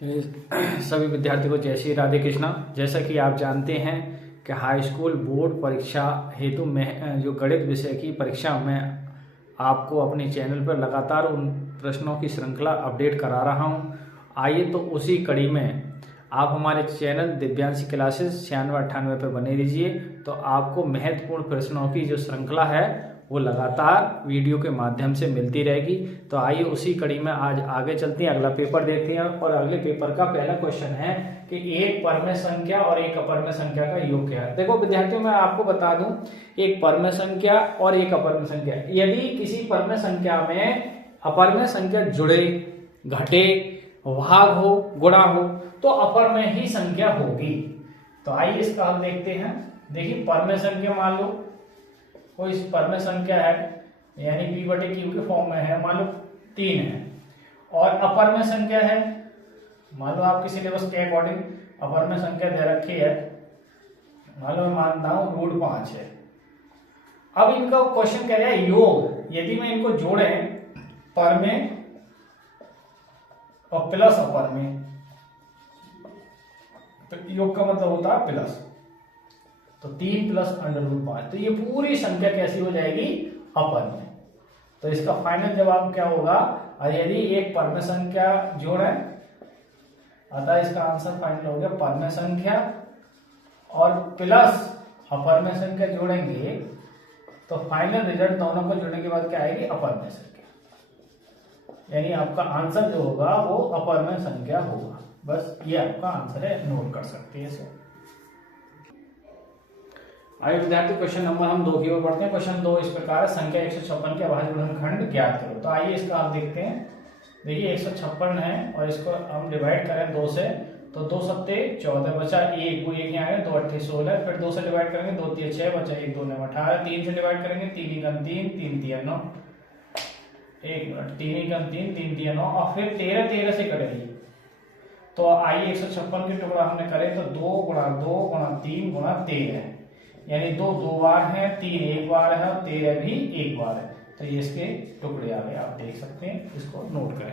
सभी विद्यार्थियों को जय श्री राधे कृष्णा। जैसा कि आप जानते हैं कि हाई स्कूल बोर्ड परीक्षा हेतु में जो गणित विषय की परीक्षा में आपको अपने चैनल पर लगातार उन प्रश्नों की श्रृंखला अपडेट करा रहा हूं। आइए तो उसी कड़ी में आप हमारे चैनल दिव्यांशी क्लासेस 9698 पर बने रहिए, तो आपको महत्वपूर्ण प्रश्नों की जो श्रृंखला है वो लगातार वीडियो के माध्यम से मिलती रहेगी। तो आइए उसी कड़ी में आज आगे चलते हैं, अगला पेपर देखते हैं। और अगले पेपर का पहला क्वेश्चन है कि एक परमेय संख्या और एक अपरमेय संख्या का योग क्या है। देखो विद्यार्थियों, मैं आपको बता दूं, एक परमेय संख्या और एक अपरमेय संख्या, यदि किसी परमेय संख्या में अपरमेय संख्या जुड़े, घटे, भाग हो, गुणा हो तो अपरमेय ही संख्या होगी। तो आइए इसका हल देखते हैं। देखिए परमेय संख्या मान लो कोई परमेय संख्या है, यानी p बटे q के फॉर्म में है, मान लो 3 है। और अपरमेय संख्या है, मान लो आपके सिलेबस के अकॉर्डिंग अपरमेय संख्या दे रखी है, मान लो मैं मानता हूं √5 है। अब इनका क्वेश्चन कह रहा है योग, यदि मैं इनको जोड़े परमेय और प्लस अपरमेय, तो योग का मतलब होता है प्लस, तो 3 + √5, तो ये पूरी संख्या कैसी हो जाएगी? अपरमेय। तो इसका फाइनल जवाब क्या होगा? और यदि एक परमेय संख्या जोड़े, अतः इसका आंसर फाइनल हो गया परमेय संख्या, और प्लस अपरमेय संख्या जोड़ेंगे तो फाइनल रिजल्ट दोनों को जोड़ने के बाद क्या आएगी? अपरमेय संख्या। यानी आपका आंसर जो होगा वो अपरमेय संख्या होगा। बस ये आपका आंसर है, नोट कर सकते हैं इसे। आइए विद्यार्थी क्वेश्चन नंबर हम 2 की ओर बढ़ते हैं। क्वेश्चन 2 इस प्रकार है, संख्या 156 के अभाज्य गुणनखंड ज्ञात करो। तो आइए इसका आप देखते हैं। देखिए 156 है और इसको हम डिवाइड करें 2 से, तो 2 सत्ते 14 बचा 1, वो 1 यहाँ आएगा, 2 8 16, फिर 2 से डिवाइड करेंगे 2 3 6 बचा 1 2 9 18, 3 से डिवाइड करेंगे 3 1 3 3 3 9, 1 मिनट 3 1 3 3 3 9, और फिर 13 13 से करेंगे। तो आइए 156 के टुकड़ा हमने करे तो 2 × 2 × 3 × 13, यानी 2 2 बार है, 3 1 बार है और 13 भी 1 बार है। तो ये इसके टुकड़े आ गए, आप देख सकते हैं, इसको नोट करें।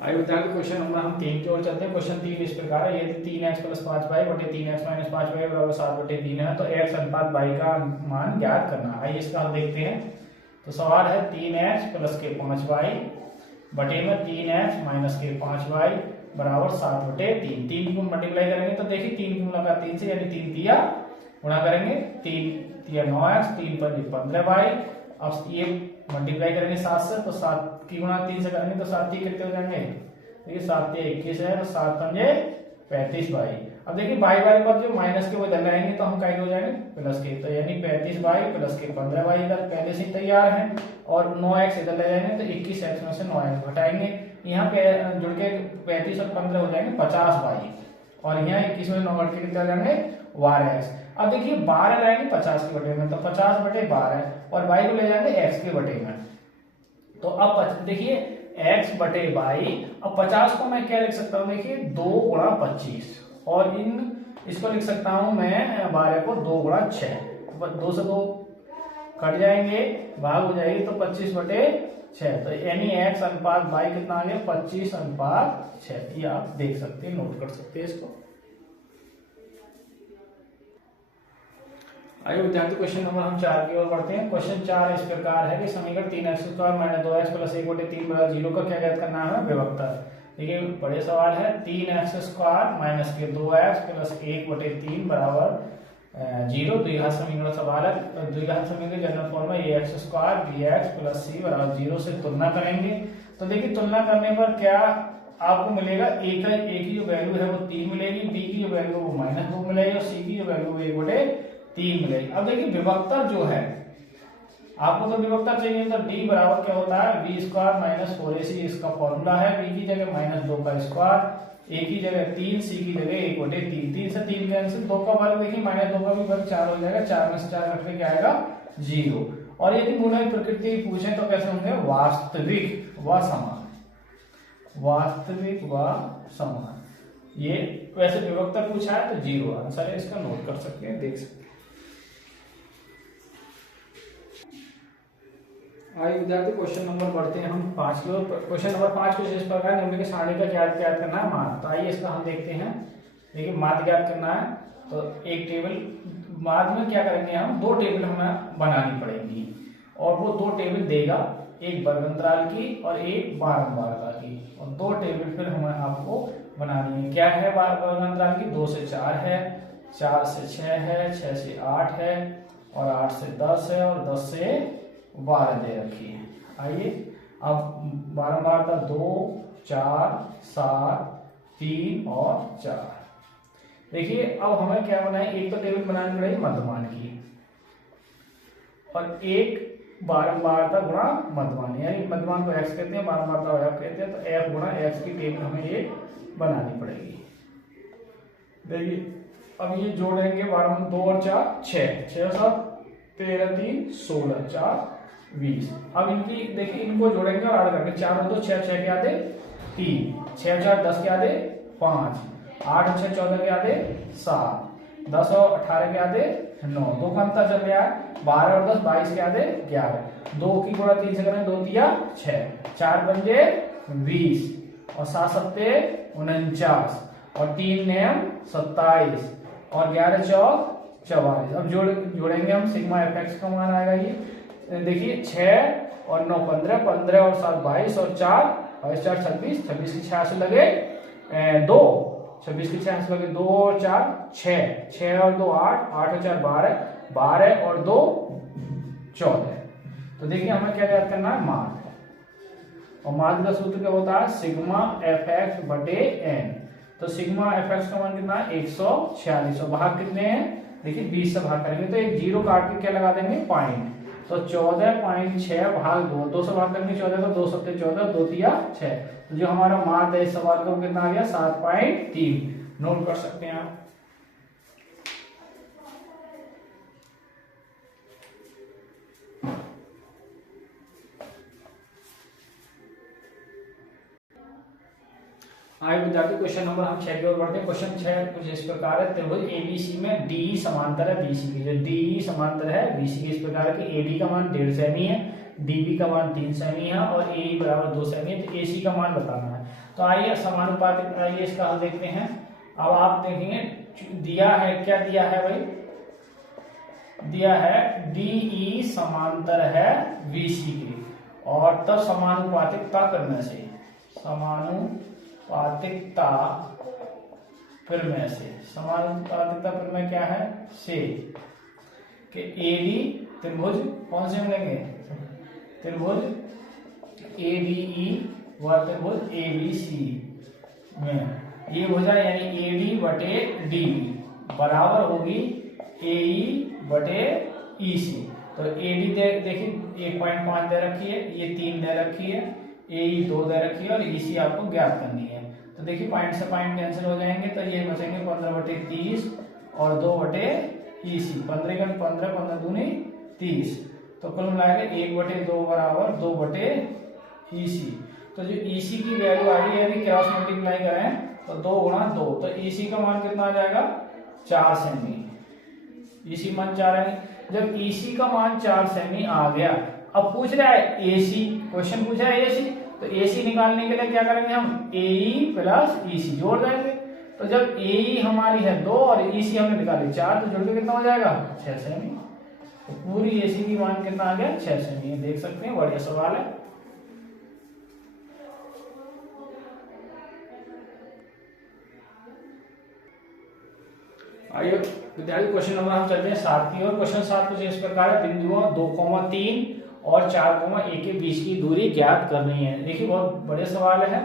आइए विद्यार्थी क्वेश्चन नंबर हम 3 की ओर चलते हैं। क्वेश्चन 3 इस प्रकार है, यदि 3x + 5y बटे 3x - 5y = 7/3 है तो x अनुपात y का मान ज्ञात करना। आइए इसका हम देखते हैं। तो सवाल है 3x + के 5y बटे में 3x - के 5y = 7/3। 3 को मल्टीप्लाई करेंगे तो देखिए 3 की मुलाकात 3 से, यानी 3 तिया गुणा करेंगे, 3 तिया 9x, 3 × 15y। अब ये मल्टीप्लाई करेंगे 7 से, तो 7 की गुणा 3 से करेंगे तो 7 कितने हो जाएंगे? देखिए 7 तिया 21 है, तो 7 × 35y। अब देखिए y पर जो माइनस के वो इधर लाएंगे तो हम क्या हो जाएंगे? प्लस के, तो यानी 35y + के 15y इधर पहले से तैयार है, और 9x इधर ले जाएंगे तो 21x में से 9x घटाएंगे, यहाँ पे जुड़ के 35 और 15 हो जाएंगे 50y, और यहाँ 21 में 9 घट के कितने हो जाएंगे? 12x। अब देखिए 12 लाएंगे 50 के बटे में, तो 50/12, और y को ले जाएंगे x के बटे में। तो अब देखिए x बटे y, अब 50 को मैं क्या लिख सकता हूँ? देखिए 2 × 25, और इसको लिख सकता हूं मैं 12 को 2 × 6, 2 से 2 कट जाएंगे, भाग हो जाएगी, तो 25/6। तो यानी x अनुपात y कितना आ गया? 25/6। ये आप देख सकते हैं, नोट कर सकते हैं इसको। आइए विद्यार्थी क्वेश्चन नंबर हम 4 की ओर बढ़ते हैं। क्वेश्चन 4 इस प्रकार है कि समीकरण 3x² - 2x + 1/3 = 0 का क्या ज्ञात करना है? विभक्तर। देखिए बड़े सवाल है, 3x² - के 2x + 1/3 = 0। द्विघात समीकरण सवाल है, द्विघात समीकरण जनरल फॉर्म में ax² bx + c = 0 से तुलना करेंगे। तो देखिए तुलना करने पर क्या आपको मिलेगा? a की जो वैल्यू है वो 3 मिलेगी, b की जो वैल्यू वो -2 मिलेगी, और c की जो वैल्यू वो 1/3 मिलेगी। अब देखिए विभक्तर जो है, आपको तो विभक्तर चाहिए, तो d बराबर क्या होता है? b² - 4ac, इसका फॉर्मूला है। b की जगह -2 का स्क्वायर, a की जगह 3, c की जगह 1/3, 3 से 3 कैंसिल, 2 का वर्ग देखिए -2 का भी वर्ग 4 हो जाएगा, 4 में से 4 घटने क्या आएगा? 0। और यदि गुणन प्रकृति पूछे तो कैसे होंगे? वास्तविक व समान, वास्तविक व समान। ये वैसे विभक्तर पूछा है तो 0 आंसर है इसका, नोट कर सकते हैं, देख सकते हैं। आइए विद्यार्थी क्वेश्चन नंबर बढ़ते हैं हम 5 की ओर। क्वेश्चन नंबर 5 कुछ इस प्रकार निम्नलिखित सारणी का ज्ञात करना है मान। तो आइए इसका हम देखते हैं। देखिए माध्य ज्ञात करना है तो एक टेबल माध्य में क्या करेंगे हम, दो टेबल हमें बनानी पड़ेगी और वो दो टेबल देगा, एक वर्ग अंतराल की और एक बारंबारता की, और दो टेबल फिर हमें आपको बनानी है। क्या है वर्ग अंतराल की? 2 से 4 है, 4 से 6 है, 6 से 8 है और 8 से 10 है और 10 से 12 दे रखी है। आइए अब बारंबारता 2, 4, 7, 3 और 4। देखिए अब हमें क्या बनाए, एक तो टेबल बनानी पड़ेगी मध्यमान की और एक बारंबारता गुणा मध्यमान, यानी मध्यमान को x कहते हैं, बारंबारता को f कहते हैं। तो f गुणा x की टेबल हमें ये बनानी पड़ेगी। देखिए अब ये जोड़ेंगे 12 2 और 4 6, 6 और 7 13 3 16 4 20। अब इनकी देखिए इनको जोड़ेंगे और आधा करके 4 और 2 6, 6 के आधे 3, 6 और 4 10 के आधे 5, 8 और 6 14 के आधे 7, 10 और 18 के आधे 9, 2 का अंतर चल रहा है, 12 और 10 22 के आधे 11, 2 की गुणा 3 से करें 2 तिया 6, 4 पंजे 20 और 7 सत्ते 49 और 3 नेम 27 और 11 चौक 44। अब जोड़ेंगे हम, सिग्मा एफ एक्स का मान आएगा ये। देखिए 6 और 9 15, 15 और 7 22 और 4 और 4 26, 26 की 6 से लगे 2, 26 की 6 से लगे 2 और 4 6, 6 और 2 8, 8 और 4 12, 12 और 2 14। तो देखिए हमें क्या याद करना है, मान। और मान का सूत्र क्या होता है, सिग्मा एफ एक्स बटे एन। तो सिग्मा एफ एक्स का मान कितना है 146 और भाग कितने हैं, देखिए 20 से भाग करेंगे तो एक जीरो काट के क्या लगा देंगे पॉइंट, तो 14.6 भाग 2, 2 से भाग करेंगे 14 को, 2 सत्ते 14, 2 तिया 6। तो जो हमारा मान है इस सवाल का कितना आ गया 7.3। नोट कर सकते हैं आप। आइए विद्यार्थी क्वेश्चन नंबर हम 6 की ओर बढ़ते हैं। क्वेश्चन 6 कुछ इस प्रकार है, त्रिभुज एबीसी में डी समांतर है बीसी की। जो डी समांतर है बीसी की इस प्रकार है कि एडी का मान 1.5 सेमी है, डीबी का मान 3 सेमी है और ए बराबर 2 सेमी है। तो एसी का मान बताना है। तो आइए समानुपातिक, आइए इसका हल देखते हैं। अब आप देखेंगे दिया है, क्या दिया है भाई, दिया है डीई समांतर है बीसी के, और तब समानुपातिकता करने से, समानुपातिकता प्रमेय से, समानुपातिकता प्रमेय क्या है से कि एडी त्रिभुज कौन से मिलेंगे, त्रिभुज एडीई व त्रिभुज एबीसी में ये भुजा यानी एडी बटे डीबी बराबर होगी एई बटे ईसी। तो एडी देखिए 1.5 दे रखी है, ये 3 दे रखी है, एई 2 दे रखी है और ईसी आपको ज्ञात करनी है। तो देखिए पॉइंट से पॉइंट कैंसिल हो जाएंगे, तो ये बचेंगे 15/30 और 2/ईसी। 15 का 15, 15 दूनी 30, तो कुल मिलाकर 1/2 बराबर 2/ईसी। तो जो ईसी की वैल्यू आ रही है, यदि क्रॉस मल्टीप्लाई करें तो 2 गुणा 2, तो ईसी का मान कितना आ जाएगा 4 सेमी। ईसी मान 4 है। जब ईसी का मान 4 सेमी आ गया, अब पूछ रहा है एसी, क्वेश्चन पूछा है एसी, तो एसी निकालने के लिए क्या करेंगे हम, एई प्लस ईसी जोड़ देंगे। तो जब एई हमारी है 2 और ईसी हमने निकाली 4, तो जोड़ के कितना हो जाएगा 6 सेमी। तो पूरी एसी की मान कितना आ गया 6 सेमी। देख सकते हैं, बढ़िया सवाल है। आइए विद्यार्थी क्वेश्चन नंबर हम चलते हैं 7 की ओर। क्वेश्चन 7 कुछ इस प्रकार है, बिंदुओं 2,3 और 4,1 के बीच की दूरी ज्ञात करनी है। देखिए बहुत बड़े सवाल है,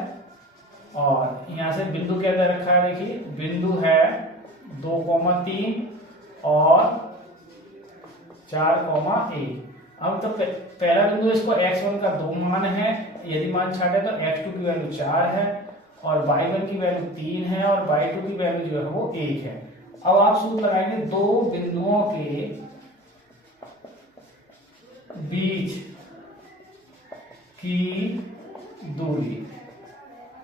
और यहाँ से बिंदु क्या दे रखा है, देखिए बिंदु है 2,3 और 4,1। अब तो पहला बिंदु, इसको x1 का 2 मान है, यदि मान छाटे तो x2 की वैल्यू 4 है और y1 की वैल्यू 3 है और y2 की वैल्यू जो है वो 1 है। अब आप सूत्र लगाएंगे दो बिंदुओं के बीच की दूरी।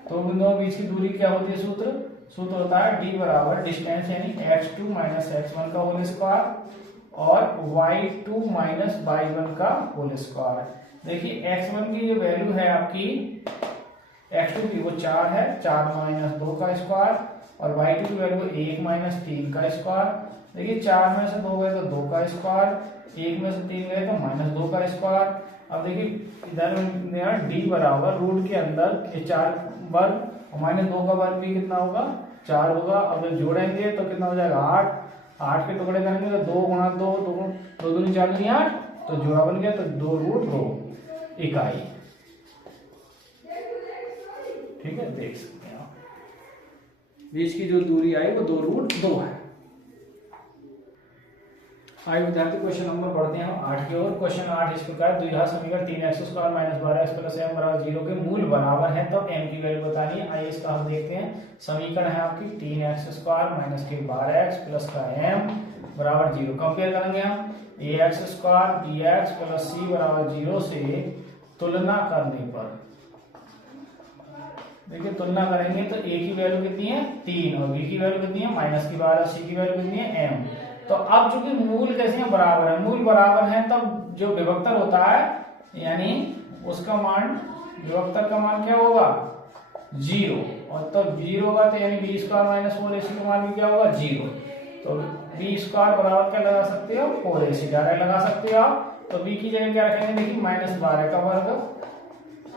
दो बिंदुओं के बीच की दूरी क्या होती है, सूत्र होता है d बराबर डिस्टेंस यानी x2 माइनस x1 का होल स्क्वायर और y2 माइनस y1 का होल स्क्वायर। देखिए x1 की जो वैल्यू है आपकी x2 की वो 4 है, 4 माइनस 2 का स्क्वायर, और y2 की वैल्यू 1 माइनस 3 का स्क्वायर। देखिए 4 में से 2 गए तो 2 का स्क्वायर, 1 में से 3 गए तो माइनस 2 का स्क्वायर। अब देखिए इधर d बराबर रूट के अंदर ये 4 वर्ग और माइनस 2 का वर्ग भी कितना होगा 4 होगा। अब जब जोड़ेंगे तो कितना हो जाएगा 8, 8 के टुकड़े करेंगे तो 2 गुणा 2, 2 दूनी 4 दूनी 8, तो जोड़ा बन गया तो 2 रूट 2 इकाई। ठीक है, देख सकते हैं आप बीच की जो दूरी आई वो 2 रूट 2 है। आइए विद्यार्थी क्वेश्चन नंबर पढ़ते हैं हम 8 की ओर। क्वेश्चन 8 इस प्रकार द्विघात समीकरण 3x² minus 12x plus m बराबर 0 के मूल बराबर है तब m की वैल्यू बतानी है। आइए इसका हम देखते हैं। समीकरण है आपकी 3x² माइनस के 12x प्लस का m बराबर 0। कंपेयर करेंगे हम ax² bx प्लस c बराबर 0 से तुलना करने पर। देखिए तुलना करेंगे तो a की वैल्यू कितनी है 3 और b की वैल्यू कितनी है माइनस की 12, c की वैल्यू कितनी है m। तो अब चूंकि मूल कैसे हैं बराबर है, मूल बराबर है तब जो विभक्तर होता है यानी उसका मान विभक्तर का मान क्या होगा 0, और तब 0 होगा तो यानी b² माइनस 4ac का मान भी क्या होगा 0। तो b² बराबर क्या लगा सकते हो 4ac डायरेक्ट लगा सकते हो आप। तो b की जगह क्या रखेंगे देखिए माइनस 12 का वर्ग,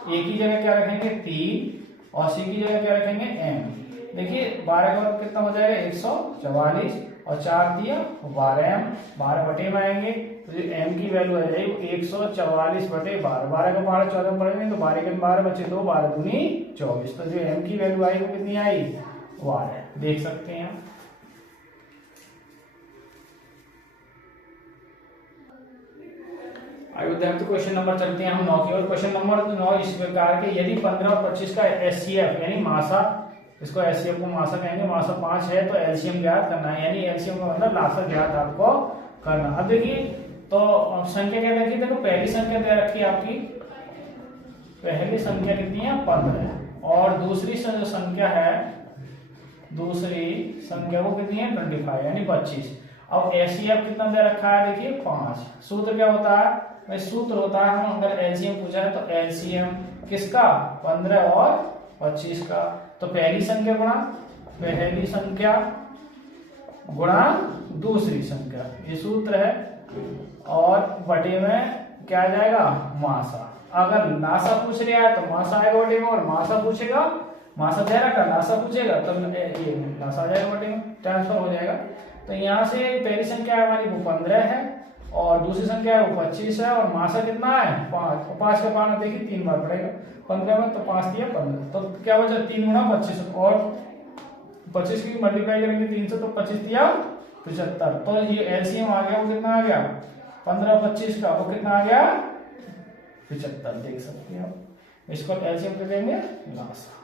a की जगह क्या रखेंगे 3 और c की जगह क्या रखेंगे m। देखिए 12 का वर्ग कितना हो जाएगा 144 और 4 दिया 12m, 12 बटे में आएंगे तो जो m की वैल्यू आ जाएगी 144 बटे 12, 12 का 12 14 में पढ़ेंगे तो 12 के 12 बचे 2, 12 दूनी 24। तो जो m की वैल्यू आई वो कितनी आई 12, देख सकते हैं। आइए विद्यार्थी क्वेश्चन नंबर चलते हैं हम 9 की ओर। क्वेश्चन नंबर 9 इस प्रकार के यदि 15 और 25 का एचसीएफ यानी मासा, इसको एचसीएफ को मासा कहेंगे, मासा 5 है तो एलसीएम ज्ञात करना है, यानी एलसीएम का मतलब लासा ज्ञात आपको करना। अब देखिए तो संख्या क्या रखी, देखो पहली संख्या दे रखी है आपकी, पहली संख्या कितनी है 15 और दूसरी संख्या है, दूसरी संख्या वो कितनी है 25 यानी 25। अब एचसीएफ कितना दे रखा है देखिए 5। सूत्र क्या होता है भाई, सूत्र होता है हम अगर एलसीएम पूछा है तो एलसीएम किसका 15 और 25 का। तो पहली संख्या गुणा पहली संख्या गुणा दूसरी संख्या, ये सूत्र है, और बटे में क्या आ जाएगा मासा। अगर नासा पूछ रहा है तो मासा आएगा बटे में, और मासा पूछेगा मासा दे रखा नासा पूछेगा तो ये नासा आ जाएगा बटे में, ट्रांसफर हो जाएगा। तो यहाँ से पहली संख्या हमारी वो 15 है और दूसरी संख्या है वो 25 है, और मासा कितना है 5, और 5 का पाना देखिए 3 बार पड़ेगा 15 में, तो 5 दिया 15, तो क्या बचा 3 गुना 25 और 25 की मल्टीप्लाई करेंगे 3 से तो 25 दिया 75। तो ये एलसीएम आ गया, वो कितना आ गया 15 25 का, वो कितना आ गया 75, देख सकते हैं आप। इसको एलसीएम पे देंगे लासा।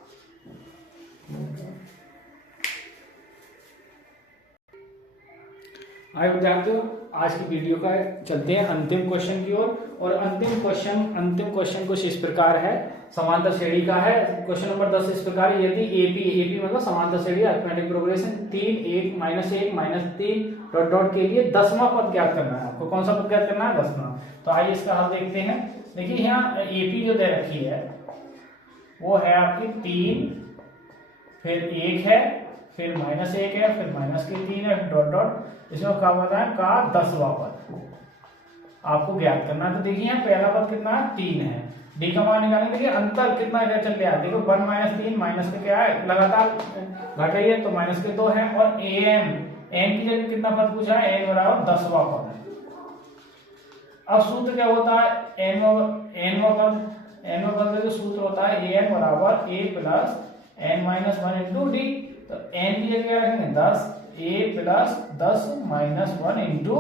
आइए विद्यार्थियों आज की वीडियो का चलते हैं अंतिम क्वेश्चन की ओर। और अंतिम क्वेश्चन कुछ इस प्रकार है, समांतर श्रेणी का है। क्वेश्चन नंबर 10 इस प्रकार, यदि एपी मतलब समांतर श्रेणी अरिथमेटिक प्रोग्रेशन 3 1 -3 डॉट डॉट के लिए 10वां पद ज्ञात करना है। आपको कौन सा पद ज्ञात करना है 10वां। तो आइए इसका हल देखते हैं। देखिए यहाँ एपी जो दे रखी है वो है आपकी 3 फिर 1 है फिर -1 है फिर -3 है डॉट डॉट, इसमें क्या बताया का 10वां पद आपको ज्ञात करना है। तो देखिए यहाँ पहला पद कितना है 3 है, डी का मान निकालेंगे। देखिए अंतर कितना क्या चल रहा है, देखो 1 -3 माइनस के क्या है लगातार घट रही है तो -2 है, और एन की जगह कितना पद पूछा है एन बराबर 10वां पद है। अब सूत्र क्या होता है एन पद जो सूत्र होता है एन बराबर a plus n-1 into D. तो n की जगह क्या रखेंगे 10, a प्लस 10 -1 इंटू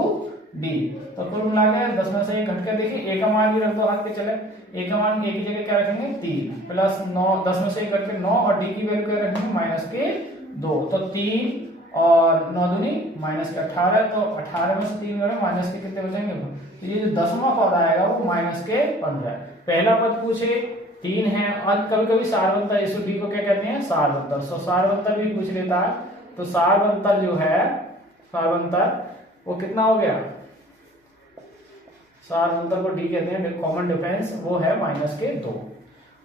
डी। तो कुल मिला के 10 में से 1 घट कर देखिए a का मान भी रख दो हाथ पे चले, a का मान a की जगह क्या रखेंगे 3 प्लस 9, 10 में से 1 घट के 9 और d की वैल्यू क्या रखेंगे -2। तो 3 और 9 दूनी -18, तो 18 में से 3 गए माइनस के कितने बचेंगे। तो ये जो 10वां पद आएगा वो -15। पहला पद पूछे 3 है, और कभी कभी सारवंतर इस डी को क्या कहते हैं सारवंतर, सो सारवंतर भी पूछ लेता है। तो सारवंतर जो है सारवंतर वो कितना हो गया सार अंतर को डी कहते हैं, कॉमन डिफरेंस वो है -2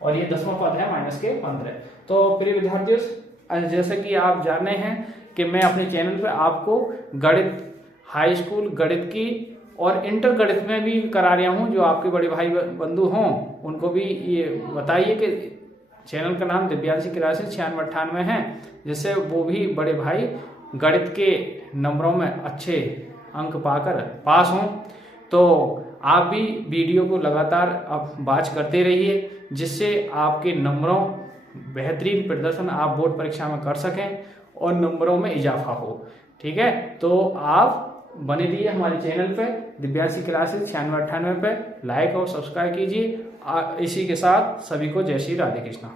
और ये 10वां पद है -15। तो प्रिय विद्यार्थियों, जैसे कि आप जान रहे हैं कि मैं अपने चैनल पे आपको गणित, हाई स्कूल गणित की और इंटर गणित में भी करा रहा हूँ। जो आपके बड़े भाई बंधु हों उनको भी ये बताइए कि चैनल का नाम दिव्यांशी क्लासेस 9698 है, जिससे वो भी बड़े भाई गणित के नंबरों में अच्छे अंक पाकर पास हों। तो आप भी वीडियो को लगातार आप वॉच करते रहिए, जिससे आपके नंबरों बेहतरीन प्रदर्शन आप बोर्ड परीक्षा में कर सकें और नंबरों में इजाफा हो। ठीक है, तो आप बने रहिए हमारे चैनल पे दिव्यांशी क्लासेस 9698 पे, लाइक और सब्सक्राइब कीजिए। इसी के साथ सभी को जय श्री राधे कृष्णा।